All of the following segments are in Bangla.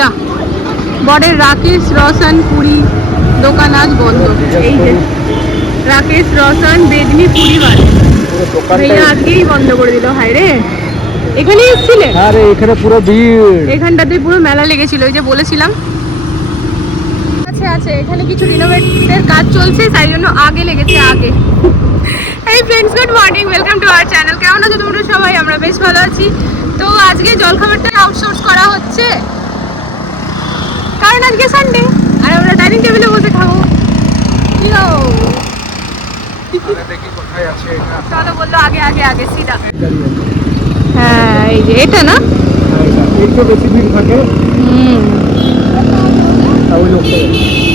যা। বরের রাকেশ রোশন পুরি দোকান আজ বন্ধ। এই যে রাকেশ রোশন বেদনি পুরি বাড়ি ভাইয়া আজকেই বন্ধ করে দিল হায় রে। এখানে এসেছিলে? আরে এখানে পুরো ভিড়। এখানটাতে পুরো মেলা লেগেছিল ওই যে বলেছিলাম। আছে আছে এখানে কিছু রিনোভেটের কাজ চলছে তাই জন্য আগে লেগেছে আগে। এই friends good morning welcome to our channel কেমন আছো তোমরা সবাই? আমরা বেশ ভালো আছি। তো আজকে জলখাবারটা আউটসোর্স করা হচ্ছে। কারণ আজকে সানডে আর, আমরা ডাইনিং টেবিলে বসে খাব। চলো বলল, আগে আগে আগে সিধা হ্যাঁ এই যে, এটা না?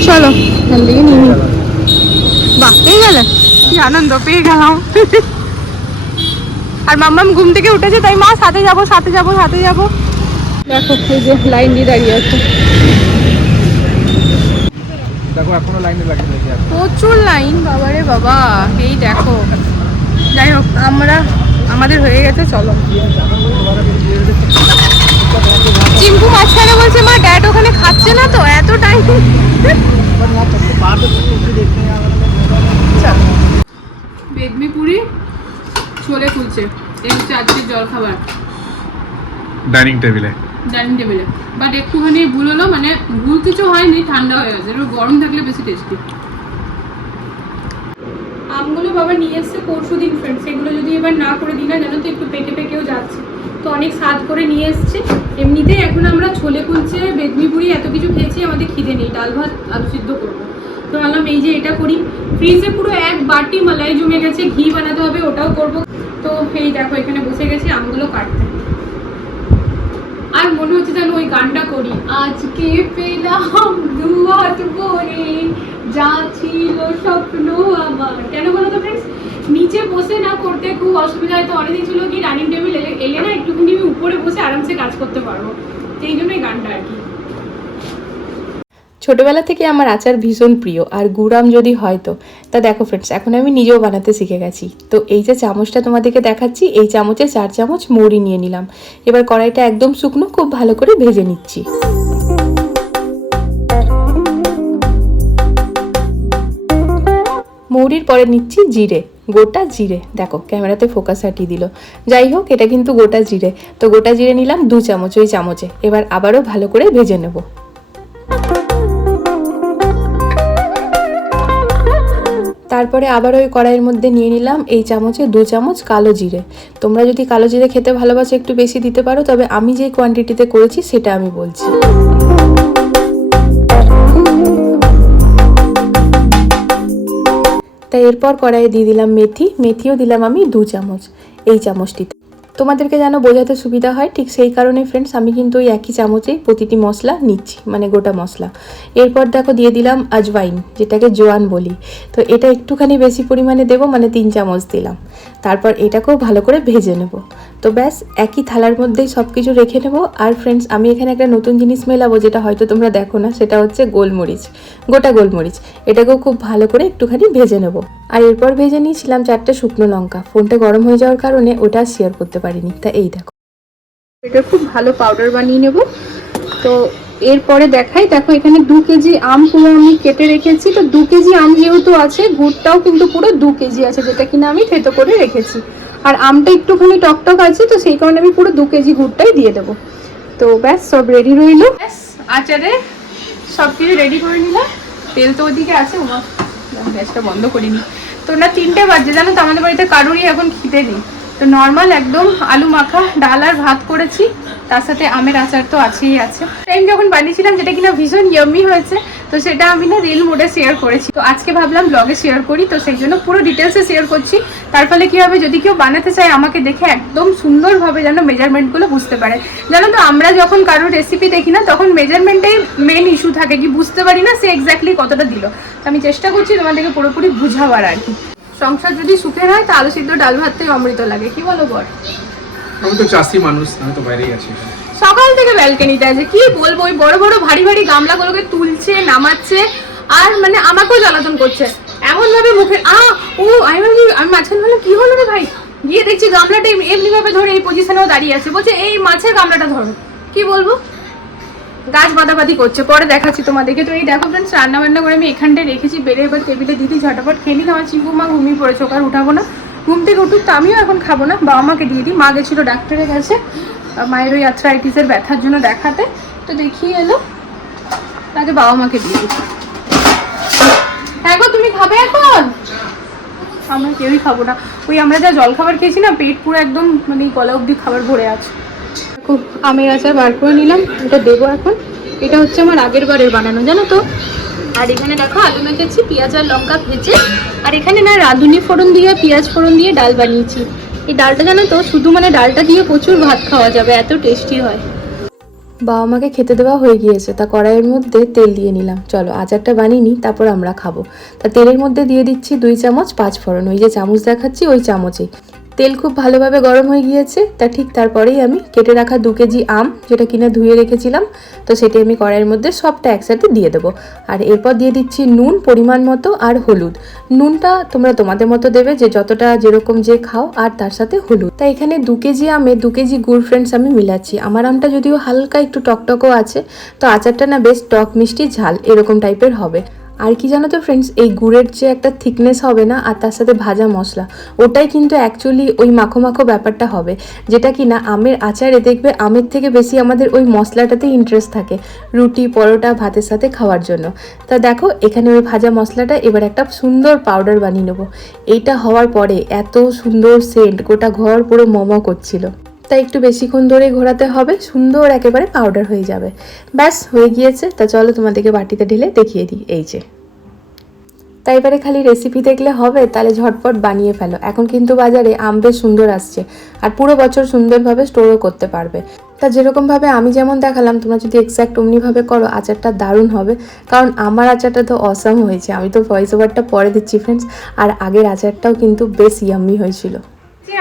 চলো, এখান পেয়ে গেলে। কি আনন্দ, পেয়ে গেলাম। আর মাম্মাম ঘুম থেকে উঠেছে, তাই মা, সাথে যাব সাথে যাব সাথে যাব। দেখো, এই লাইন দিয়ে দাঁড়িয়ে আছে। দেখো এখনও লাইনে লাগিয়ে লেগে আছে। প্রচুর লাইন বাবারে বাবা। এই দেখো। যাই হোক আমরা আমাদের হয়ে গেছে চলো। চিম্পু মাঝখানে বলছে মা ড্যাড ওখানে খাচ্ছে না তো? এত টাইম বেদমিপুরি ছোলে কুলছে এই হচ্ছে আজকের জলখাবার। ডাইনিং টেবিলে ডাইনিং টেবিলে বাট একটুখানি ভুল হলো মানে ভুল কিছু হয়নি, ঠান্ডা হয়ে গেছে। একটু গরম থাকলে বেশি টেস্টি আমগুলো বাবা নিয়ে এসছে পরশু দিন ফ্রেন্ডস এগুলো যদি এবার না করে দিই না, জানো তো, একটু পেকে পেকেও যাচ্ছে। তো অনেক স্বাদ করে নিয়ে এসছে। এমনিতেই এখন আমরা ছোলে কুলছে বেদমি পুরি এত কিছু খেয়েছি, আমাদের খিদে নেই। ডাল ভাত, আলু সিদ্ধ করব। তো ভাবলাম এই যে এটা করি। ফ্রিজে পুরো এক বাটি মালাই জমে গেছে, ঘি বানাতে হবে, ওটাও করব। তো এই দেখো, এখানে বসে গেছি আমগুলো কাটতে। আর মনে হচ্ছে যেন ওই গানটা করি। আজকে পেলাম দুয়াত ভরে, যা ছিল স্বপ্ন আমার। কেন বলো তো ফ্রেন্ডস নিচে বসে না করতে খুব অসুবিধা হয়তো অনেকদিন ছিল কি রানিং টেবিল এলে না একটুখানি আমি উপরে বসে আরামসে কাজ করতে পারব। সেই জন্যই গানটা আর কি। ছোটবেলা থেকে আমার আচার ভীষণ প্রিয়, আর গুড়াম যদি হয় তো। তা দেখো ফ্রেন্ডস এখন আমি নিজেও বানাতে শিখে গেছি। তো এই যে চামচটা তোমাদেরকে দেখাচ্ছি, এই চামচে চার চামচ মৌরি নিয়ে নিলাম। এবার কড়াইটা একদম শুকনো, খুব ভালো করে ভেজে নিচ্ছি। মৌরির পরে নিচ্ছি জিরে, গোটা জিরে। দেখো, ক্যামেরাতে ফোকাস হাটিয়ে দিল। যাই হোক, এটা কিন্তু গোটা জিরে। তো গোটা জিরে নিলাম দু চামচ ওই চামচে। এবার আবারও ভালো করে ভেজে নেব। তারপরে আবার ওই কড়াইয়ের মধ্যে নিয়ে নিলাম এই চামচে দু চামচ কালো জিরে। তোমরা যদি কালো জিরে খেতে ভালোবাসো, একটু বেশি দিতে পারো, তবে আমি যে কোয়ান্টিটিতে করেছি, সেটা আমি বলছি। তাই এরপর কড়াইয়ে দিয়ে দিলাম মেথি। মেথিও দিলাম আমি দু চামচ। এই চামচটিতে। তোমাদেরকে যেন বোঝাতে সুবিধা হয়, ঠিক সেই কারণে ফ্রেন্ডস আমি কিন্তু ওই একই চামচেই প্রতিটি মশলা নিচ্ছি মানে গোটা মশলা। এরপর দেখো দিয়ে দিলাম আজওয়াইন, যেটাকে জোয়ান বলি। তো এটা একটুখানি বেশি পরিমাণে দেব মানে তিন চামচ দিলাম। তারপর এটাকেও ভালো করে ভেজে নেব। তো ব্যাস, একই থালার মধ্যেই সব কিছু রেখে নেব। আর ফ্রেন্ডস আমি এখানে একটা নতুন জিনিস মেলাবো যেটা হয়তো তোমরা দেখো না, সেটা হচ্ছে গোলমরিচ, গোটা গোলমরিচ। এটাকেও খুব ভালো করে একটুখানি ভেজে নেব। আর এরপর ভেজে নিয়েছিলাম চারটে শুকনো লঙ্কা। ফোনটা গরম হয়ে যাওয়ার কারণে ওটা শেয়ার করতে পারিনি। তা এই দেখো। এটা খুব ভালো পাউডার বানিয়ে নেব। তো এরপরে দেখাই, দেখো এখানে দু কেজি আম পুরো আমি কেটে রেখেছি। তো দু কেজি আম যেহেতু আছে, গুড়টাও কিন্তু পুরো দু কেজি আছে, যেটা কিনা আমি থেতো করে রেখেছি। আর আমটা একটুখানি টকটক আছে, তো সেই কারণে আমি পুরো দু কেজি গুড়টাই দিয়ে দেবো। তো ব্যাস, সব রেডি রইল। ব্যাস, আচারে সব কিছু রেডি করে নিলাম। তেল তো ওদিকে আছে গ্যাসটা বন্ধ করিনি। তো না, তিনটে বাজছে, জানো তো, আমাদের বাড়িতে কারোরই এখন খিদে নেই। তো নর্মাল একদম আলু মাখা, ডাল আর ভাত করেছি। তার সাথে আমের আচার তো আছেই আছে। টাইম যখন বানিয়েছিলাম, যেটা কিনা ভীষণ ইয়মি হয়েছে, তো সেটা আমি না রিল মোডে শেয়ার করেছি। তো আজকে ভাবলাম ব্লগে শেয়ার করি, তো সেই জন্য পুরো ডিটেলসে শেয়ার করছি। তার ফলে কী হবে, যদি কেউ বানাতে চায় আমাকে দেখে একদম সুন্দরভাবে যেন মেজারমেন্টগুলো বুঝতে পারে। জানো তো, আমরা যখন কারোর রেসিপি দেখি না, তখন মেজারমেন্টেই মেন ইস্যু থাকে কি, বুঝতে পারি না সে এক্স্যাক্টলি কতটা দিল। আমি চেষ্টা করছি তোমাদেরকে পুরোপুরি বুঝাবার আর কি। সংসার যদি সুখের হয় তা আলু সিদ্ধ ডাল ভাতটাই অমৃত লাগে। কি বলো বর? আমি তো চাষি মানুষ আমি তো বাইরেই আছি। সকাল থেকে ব্যালকনিতে আছে কি বলব? ওই বড় বড় ভারী ভারী গামলাগুলোকে তুলছে নামাচ্ছে আর মানে আমাকেও জ্বালাতন করছে। এমন ভাবে মুখে আ ও আমি ভাবছি আমি মাঝখানে বললাম কি হলো রে ভাই? গিয়ে দেখছি গামলাটা এমনি ভাবে ধরে এই পজিশনেও দাঁড়িয়ে আছে। বলছে এই মাছের গামলাটা ধরো। কি বলব? গাছ বাঁধাবাদি করছে। পরে দেখাচ্ছি তোমাদেরকে। তো এই দেখো ফ্রেন্ডস রান্না বান্না করে আমি এখানটায় রেখেছি। বেড়ে এবার টেবিলে দিদি ঝটাপট। নিই আমার চিঙ্কু মা ঘুমিয়ে পড়েছে, ওকে উঠাবো না। ঘুম থেকে উঠুক তো আমিও এখন খাব না। বাবা মাকে দিয়ে দিই। মা গেছিল ডাক্তারের কাছে মায়ের ওই আর্থ্রাইটিসের ব্যথার জন্য দেখাতে। তো দেখিয়ে এলো। আগে বাবা মাকে দিয়ে দিই। গো তুমি খাবে এখন? আমরা কেউই খাব না। ওই আমরা যা জল খাবার খেয়েছি না, পেট পুরো একদম মানে গলা অবধি খাবার ভরে আছে। আমের আচার বার করে নিলাম, এটা দেবো এখন। এটা হচ্ছে আমার আগের বারের বানানো, জানো তো? আর এখানে দেখো আলু মেখেছি, পেঁয়াজ আর লঙ্কা ভেজে। আর এখানে না রাঁধুনি ফোড়ন দিয়ে, পেঁয়াজ ফোড়ন দিয়ে ডাল বানিয়েছি। এই ডালটা জানো তো, শুধু মানে ডালটা দিয়ে প্রচুর ভাত খাওয়া যাবে, এত টেস্টি হয়। বাবা মাকে খেতে দেওয়া হয়ে গিয়েছে, তা কড়াইয়ের মধ্যে তেল দিয়ে নিলাম। চলো, আচারটা বানিয়ে নিই, তারপর আমরা খাব। তা তেলের মধ্যে দিয়ে দিচ্ছি দুই চামচ পাঁচ ফোড়ন, ওই যে চামচ দেখাচ্ছি, ওই চামচেই। তেল খুব ভালোভাবে গরম হয়ে গিয়েছে, তা ঠিক তারপরেই আমি কেটে রাখা দু কেজি আম যেটা কিনা ধুয়ে রেখেছিলাম, তো সেটি আমি কড়াইয়ের মধ্যে সবটা একসাথে দিয়ে দেবো। আর এরপর দিয়ে দিচ্ছি নুন পরিমাণ মতো আর হলুদ। নুনটা তোমরা তোমাদের মতো দেবে যে যতটা যেরকম যে খাও, আর তার সাথে হলুদ। তাই এখানে দু কেজি আমে দু কেজি গুড় ফ্রেন্ডস আমি মিলাচ্ছি। আমার আমটা যদিও হালকা একটু টকটকও আছে, তো আচারটা না বেশ টক মিষ্টি ঝাল এরকম টাইপের হবে। আর কি জানো তো ফ্রেন্ডস এই গুড়ের যে একটা থিকনেস হবে না, আর তার সাথে ভাজা মশলা, ওটাই কিন্তু অ্যাকচুয়ালি ওই মাখো মাখো ব্যাপারটা হবে। যেটা কি না, আমের আচারে দেখবে আমের থেকে বেশি আমাদের ওই মশলাটাতে ইন্টারেস্ট থাকে, রুটি, পরোটা, ভাতের সাথে খাওয়ার জন্য। তা দেখো, এখানে ওই ভাজা মশলাটা, এবার একটা সুন্দর পাউডার বানিয়ে নেব। এইটা হওয়ার পরে এত সুন্দর সেন্ট গোটা ঘর পুরো মম করছিল। তাই একটু বেশিক্ষণ ধরে ঘোরাতে হবে, সুন্দর একেবারে পাউডার হয়ে যাবে। ব্যাস, হয়ে গিয়েছে। তা চলো তোমাদেরকে বাটিতে ঢেলে দেখিয়ে দিই, এই যে। তাই এবারে খালি রেসিপি দেখলে হবে, তাহলে ঝটপট বানিয়ে ফেলো। এখন কিন্তু বাজারে আম বেশ সুন্দর আসছে, আর পুরো বছর সুন্দরভাবে স্টোরও করতে পারবে। তা যেরকমভাবে আমি যেমন দেখালাম, তোমরা যদি এক্স্যাক্ট অমনিভাবে করো, আচারটা দারুণ হবে। কারণ আমার আচারটা তো অসাম হয়েছে, আমি তো ভয়েস ওভারটা পরে দিচ্ছি ফ্রেন্ডস আর আগের আচারটাও কিন্তু বেশ ইয়াম্মি হয়েছিল।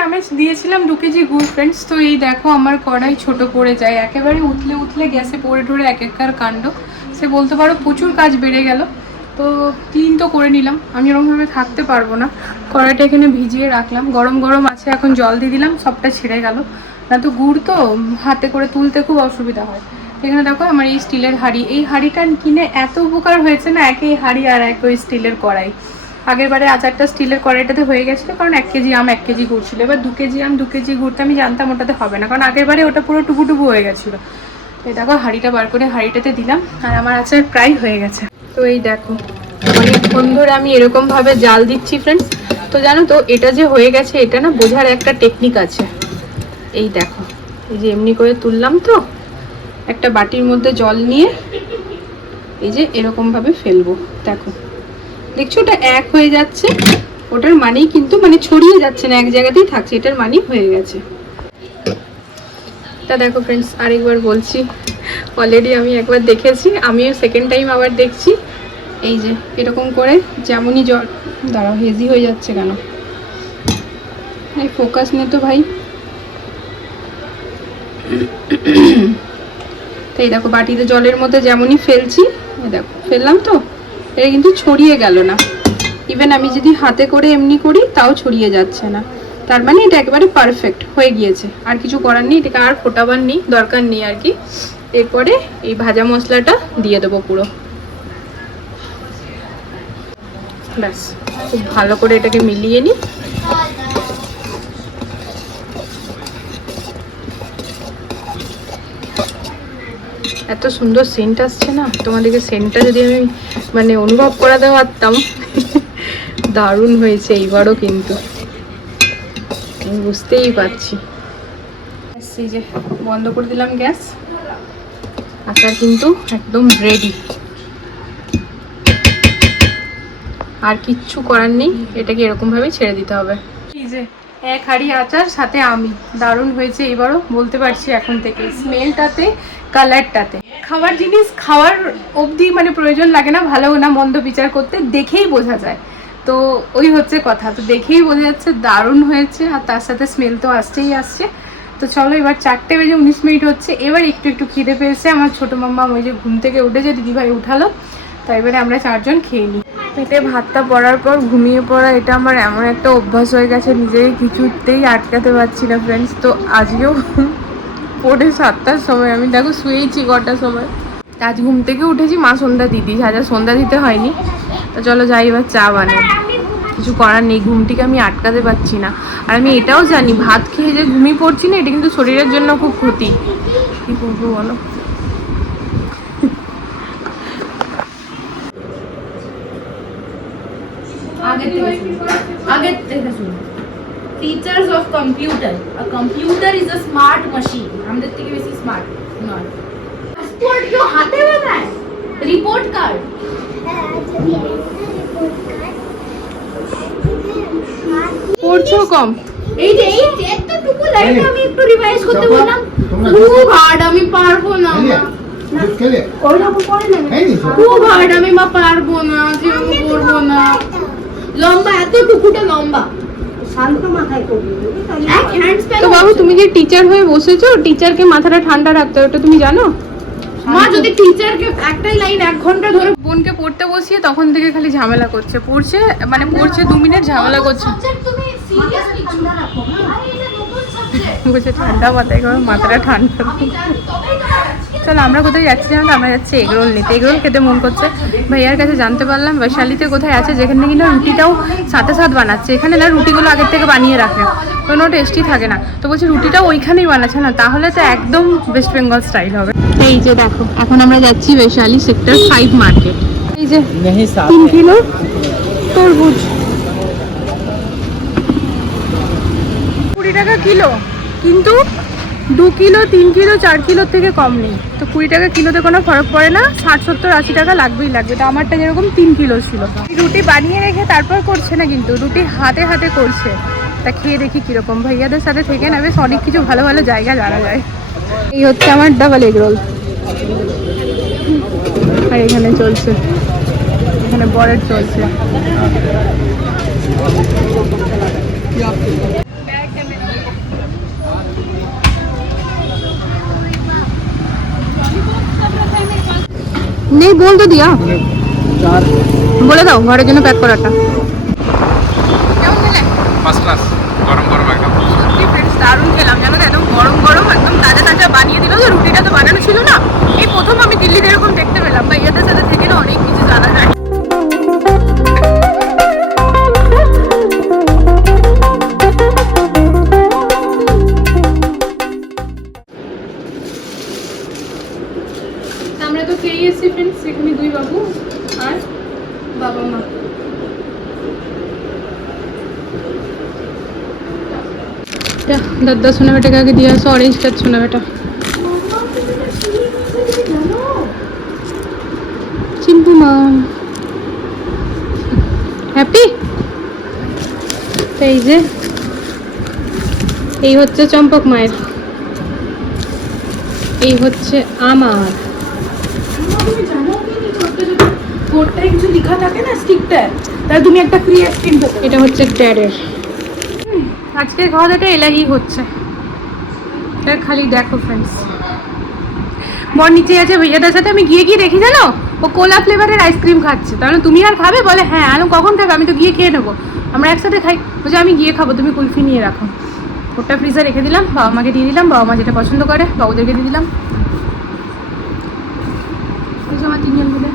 আমি দিয়েছিলাম দু কেজি গুড় ফ্রেন্ডস তো এই দেখো আমার কড়াই ছোট পড়ে যায়। একেবারে উঠলে উঠলে গ্যাসে পড়ে টড়ে এক একটার কাণ্ড। সে বলতে পারো প্রচুর কাজ বেড়ে গেল। তো ক্লিন তো করে নিলাম। আমি ওরকমভাবে থাকতে পারব না। কড়াইটা এখানে ভিজিয়ে রাখলাম। গরম গরম আছে, এখন জল দিয়ে দিলাম, সবটা ছিঁড়ে গেল। না তো গুড় তো হাতে করে তুলতে খুব অসুবিধা হয়। এখানে দেখো আমার এই স্টিলের হাঁড়ি। এই হাঁড়িটা কিনে এত উপকার হয়েছে না একই হাঁড়ি আর এক ওই স্টিলের কড়াই। আগের বারে আচারটা স্টিলের কড়াইটাতে হয়ে গেছিল, কারণ এক কেজি আম এক কেজি গুড় ছিল এবার দু কেজি আম, দু কেজি গুড়তে আমি জানতাম ওটাতে হবে না, কারণ আগের বারে ওটা পুরো টুকু হয়ে গেছিল। এই দেখো, হাঁড়িটা বার করে হাঁড়িটাতে দিলাম, আর আমার আচার প্রায় হয়ে গেছে। তো এই দেখো অনেকক্ষণ ধরে আমি এরকমভাবে জাল দিচ্ছি ফ্রেন্ডস তো জানো তো, এটা যে হয়ে গেছে, এটা না বোঝার একটা টেকনিক আছে। এই দেখো, এই যে এমনি করে তুললাম তো, একটা বাটির মধ্যে জল নিয়ে এই যে এরকমভাবে ফেলব। দেখো দেখছ, ওটা এক হয়ে যাচ্ছে। ওটার মানেই কিন্তু মানে ছড়িয়ে যাচ্ছে না, এক জায়গাতেই থাকছে, এটার মানেই হয়ে গেছে। তা দেখো ফ্রেন্ডস আরেকবার বলছি অলরেডি আমি একবার দেখেছি, আমিও সেকেন্ড টাইম আবার দেখছি। এই যে, এরকম করে, যেমনই জল দাঁড়াও হেজি হয়ে যাচ্ছে কেন? এই ফোকাস নে তো ভাই। তো এই দেখো, বাটিতে জলের মধ্যে যেমনই ফেলছি দেখো, ফেললাম তো? এটা কিন্তু ছড়িয়ে গেল না। ইভেন আমি যদি হাতে করে এমনি করি, তাও ছড়িয়ে যাচ্ছে না। তার মানে এটা একেবারে পারফেক্ট হয়ে গিয়েছে। আর কিছু করার নেই, এটাকে আর ফোটাবার নেই, দরকার নেই আর কি। এরপরে এই ভাজা মশলাটা দিয়ে দেবো পুরো। ব্যাস, খুব ভালো করে এটাকে মিলিয়ে নিই। এত সুন্দর সেন্ট আসছে না? তোমাদেরকে সেন্টটা যদি আমি মানে অনুভব করাতে পারতাম, দারুণ হয়েছে এইবারও কিন্তু। আমি বুঝতেই পারছি। যে, বন্ধ করে দিলাম গ্যাস। আচার কিন্তু একদম রেডি আর কিচ্ছু করার নেই, এটাকে এরকম ভাবে ছেড়ে দিতে হবে। যে, এক হাঁড়ি আচার, সাথে আমি। দারুণ হয়েছে এবারও বলতে পারছি এখন থেকে। স্মেলটাতে কালারটাতে খাবার জিনিস খাওয়ার অবধি মানে প্রয়োজন লাগে না, ভালো না মন্দ বিচার করতে দেখেই বোঝা যায়। তো ওই হচ্ছে কথা, তো দেখেই বোঝা যাচ্ছে দারুণ হয়েছে আর তার সাথে স্মেল তো আসছেই আসছে। তো চলো এবার চারটে বেজে উনিশ মিনিট হচ্ছে, এবার একটু একটু খিদে পেয়েছে আমার ছোটো মাম্মা, ওই যে ঘুম থেকে উঠেছে দিদিভাই উঠালো তাই এবারে আমরা চারজন খেয়ে নিই। পেটে ভাতটা পড়ার পর ঘুমিয়ে পড়া, এটা আমার এমন একটা অভ্যাস হয়ে গেছে, নিজেই কিছুতেই আটকাতে পারছি না ফ্রেন্ডস তো আজকেও পড়ে সাতটার সময়, আমি দেখো শুয়েছি কটার সময়। আজ ঘুম থেকে উঠেছি, মা সন্ধ্যা দিদি সাজা সন্ধ্যা দিতে হয়নি। তো চলো যাই এবার চা বানাই। কিছু করার নেই, ঘুমটিকে আমি আটকাতে পারছি না। আর আমি এটাও জানি, ভাত খেয়ে যে ঘুমিয়ে পড়ছি না, এটা কিন্তু শরীরের জন্য খুব ক্ষতি। কি করব বলো? আগে থেকে আগের শুনো features of computer a computer is a smart machine আমাদের থেকে বেশি স্মার্ট নয়। পাসপোর্ট কেউ হাতে বানায় রিপোর্ট কার্ড পড়ছো কম। এই যে এই এতটুকু লাইন আমি একটু রিভাইজ করতে বললাম। খুব হার্ড আমি পারব না। খুব হার্ড আমি মা পারব না যেরকম করব না। লম্বা এত টুকুটা লম্বা। তো বাবু তুমি যে টিচার হয়ে বসেছো টিচারকে মাথাটা ঠান্ডা রাখতে হয় ওটা তুমি জানো? মা যদি টিচারকে একটাই লাইন এক ঘণ্টা ধরে বোনকে পড়তে বসিয়ে তখন থেকে খালি ঝামেলা করছে পড়ছে মানে পড়ছে দু মিনিট ঝামেলা করছে। সাবজেক্ট বলছে ঠান্ডা মাথায় মাথাটা ঠান্ডা চলো আমরা কোথায় যাচ্ছি জানো? আমরা যাচ্ছি এগরোল নিতে। এগরোল খেতে মন করছে। ভাইয়ার কাছে জানতে পারলাম বৈশালীতে কোথায় আছে? যেখানে কিনা রুটিটাও সাথে সাথ বানাচ্ছে। এখানে না রুটিগুলো আগের থেকে বানিয়ে রাখে। কোনো টেস্টি থাকে না। তো বলছি রুটিটাও ওইখানেই বানাচ্ছে না? তাহলে তো একদম ওয়েস্ট বেঙ্গল স্টাইল হবে। এই যে দেখো এখন আমরা যাচ্ছি বৈশালী সেক্টর ফাইভ মার্কেট এই যে তিন কিলো তরমুজ। কুড়ি টাকা কিলো। কিন্তু দু কিলো, তিন কিলো, চার কিলোর থেকে কম নেই। তো কুড়ি টাকা কিলোতে কোনো ফরক পড়ে না, ষাট, সত্তর, আশি টাকা লাগবেই লাগবে। তো আমারটা যেরকম তিন কিলো ছিল। রুটি বানিয়ে রেখে তারপর করছে না কিন্তু, রুটি হাতে হাতে করছে। তা খেয়ে দেখি কীরকম। ভাইয়াদের সাথে থেকে না বেশ অনেক কিছু ভালো ভালো জায়গা জানা যায়। এই হচ্ছে আমার ডাবল এগ রোল আর এখানে চলছে। এখানে বরের চলছে। নেই বল তো দিয়া। বলে দাও ঘরের জন্য প্যাক করাটা। কেমন খেলে ফার্স্ট ক্লাস গরম গরম একদম ফ্রেন্ডস দারুণ খেলাম। জানো তো একদম গরম গরম একদম তাজা তাজা বানিয়ে দিল। তো রুটিটা তো বানানো ছিল না। এই প্রথম আমি দিল্লিতে এরকম দাদা সোনা বেটা কাকে দিয়ে আসো অরেঞ্জটার সোনা বেটা। চিম্পু মা। হ্যাপি এই যে এই হচ্ছে চম্পক মায়ের। এই হচ্ছে আমার। কোডটায় কিছু লেখা থাকে না স্টিকটা তাহলে তুমি একটা ক্রিয়েট কিনবো। এটা হচ্ছে ড্যাডের আজকে খাওয়া দাওয়াটা এলাহি হচ্ছে। এটা খালি দেখো ফ্রেন্ডস বর নিচে আছে ভাইয়াটার সাথে আমি গিয়ে গিয়ে দেখি, জানো? ও কোলা ফ্লেভারের আইসক্রিম খাচ্ছে। তাহলে তুমি আর খাবে? বলে হ্যাঁ আলু কখন খাবে? আমি তো গিয়ে খেয়ে নেব। আমরা একসাথে খাই। বলছে, আমি গিয়ে খাব, তুমি কুলফি নিয়ে রাখো। ওটা ফ্রিজে রেখে দিলাম, বাবা মাকে দিয়ে দিলাম, বাবা মা যেটা পছন্দ করে, বাবুদেরকে দিয়ে দিলাম। আমার তিনজন মিলে